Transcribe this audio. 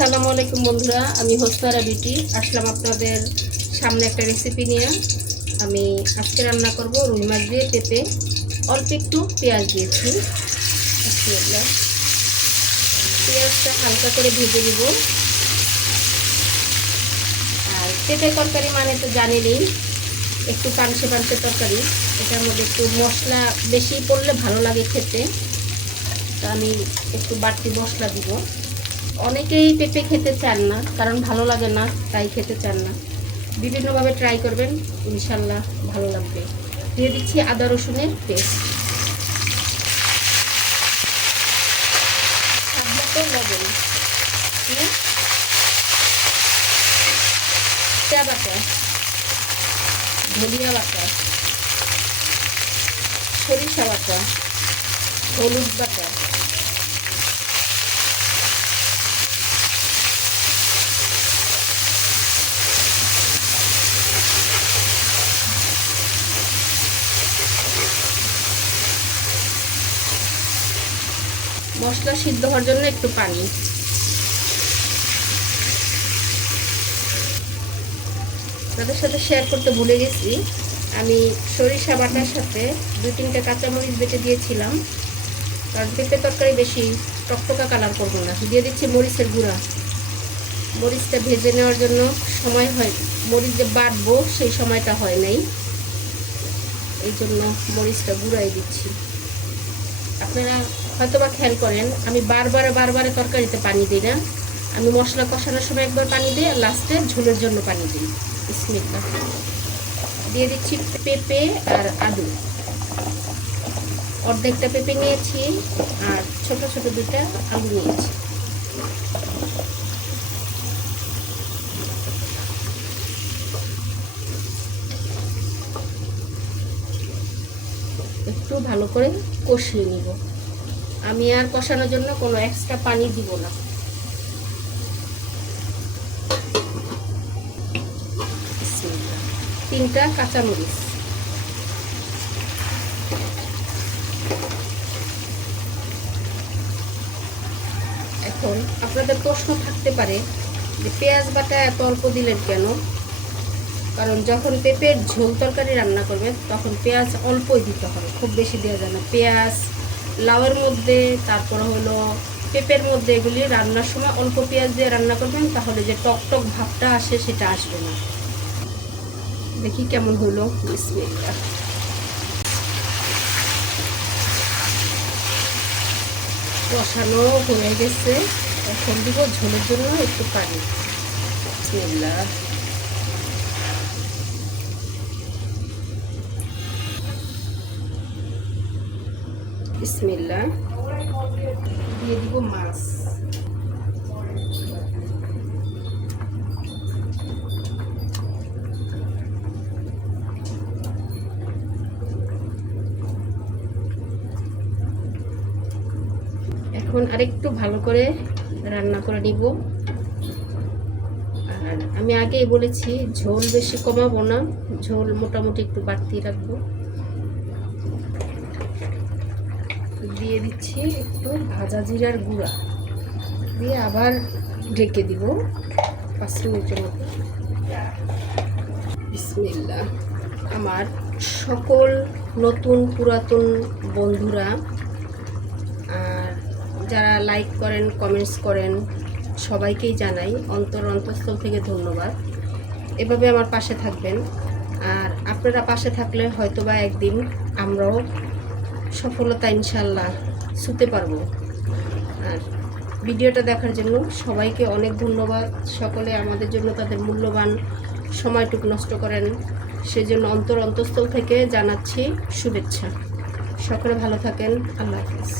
আসসালামু আলাইকুম বন্ধুরা, আমি হোসনারা বিউটি আসলাম আপনাদের সামনে একটা রেসিপি নিয়ে। আমি আজকে রান্না করব রুই মাছ দিয়ে পেঁপে। অল্প একটু পেঁয়াজ দিয়েছি। পেঁয়াজটা হালকা করে ভেজে নেব। আর পেঁপে তরকারি মানে তো জানেনই, একটু পানসে পানসে তরকারি। এটার মধ্যে একটু মশলা বেশি পড়লে ভালো লাগে খেতে, তা আমি একটু বাড়তি মশলা দিব। অনেকেই পেঁপে খেতে চান না, কারণ ভালো লাগে না, তাই খেতে চান না। বিভিন্নভাবে ট্রাই করবেন, ইনশাল্লাহ ভালো লাগবে। দিয়ে দিচ্ছি আদা রসুনের পেস্ট, লবণ, চা বাটা, ধনিয়া বাটা, সরিষা বাটা, হলুদ বাটা, মশলা সিদ্ধ হওয়ার জন্য একটু পানি। তাদের সাথে শেয়ার করতে ভুলে গেছি, আমি সরিষা বাটার সাথে 2-3টা কাঁচামরিচ বেটে দিয়েছিলাম, কারণ পেঁপে তরকারি বেশি টকটকা কালার করবো না। দিয়ে দিচ্ছি মরিচের গুঁড়া। মরিচটা ভেজে নেওয়ার জন্য সময় হয়, মরিচ যে বাটবো সেই সময়টা হয় নাই, এই জন্য মরিচটা গুঁড়াই দিচ্ছি। আপনারা হয়তো বা খেয়াল করেন, আমি বারবারে তরকারিতে পানি দিই না। আমি মশলা কষানোর সময় একবার পানি দিই, আর লাস্টে ঝোলের জন্য পানি দিই। বিসমিল্লাহ। দিয়ে দিচ্ছি পেঁপে আর আলু। অর্ধেকটা পেঁপে নিয়েছি আর ছোট ছোট 2টা আলু নিয়েছি। একটু ভালো করে কষিয়ে নিব। আমি আর কষানোর জন্য কোনো এক্সট্রা পানি দিব না। তিনটা কাঁচামরিচ, এখন আপনাদের প্রশ্ন থাকতে পারে যে পেঁয়াজ বাটা এত অল্প দিলেন কেন? কারণ যখন পেঁপের ঝোল তরকারি রান্না করবেন তখন পেঁয়াজ অল্পই দিতে হবে, খুব বেশি দেওয়া যায় না। পেঁয়াজ লাউয়ের মধ্যে, তারপর হলো পেঁপের মধ্যে, এগুলি রান্নার সময় অল্প পেঁয়াজ দিয়ে রান্না করবেন, তাহলে যে টকটক ভাবটা আসে সেটা আসবে না। দেখি কেমন হলো। বিসমিল্লাহ। কষানো হয়ে গেছে, এখন দিব ঝোলের জন্য একটু পানি। বিসমিল্লাহ। বিসমিল্লাহ। দিয়ে দিব মাছ। এখন আরেকটু ভালো করে রান্না করে নিব। আর আমি আগেই বলেছি, ঝোল বেশি কমাবো না, ঝোল মোটামুটি একটু বাড়তি রাখবো। দিয়ে দিচ্ছি একটু ভাজা জিরার গুঁড়া, দিয়ে আবার ঢেকে দিব 5 মিনিটের মতো। বিসমিল্লাহ। আমার সকল নতুন পুরাতন বন্ধুরা আর যারা লাইক করেন, কমেন্টস করেন, সবাইকেই জানাই অন্তঃস্থল থেকে ধন্যবাদ। এভাবে আমার পাশে থাকবেন, আর আপনারা পাশে থাকলে হয়তোবা একদিন আমরাও সফলতা ইনশাল্লাহ ছুঁতে পারবো। আর ভিডিওটা দেখার জন্য সবাইকে অনেক ধন্যবাদ। সকলে আমাদের জন্য তাদের মূল্যবান সময়টুকু নষ্ট করেন, সেজন্য অন্তঃস্থল থেকে জানাচ্ছি শুভেচ্ছা। সকলে ভালো থাকেন। আল্লাহ হাফেজ।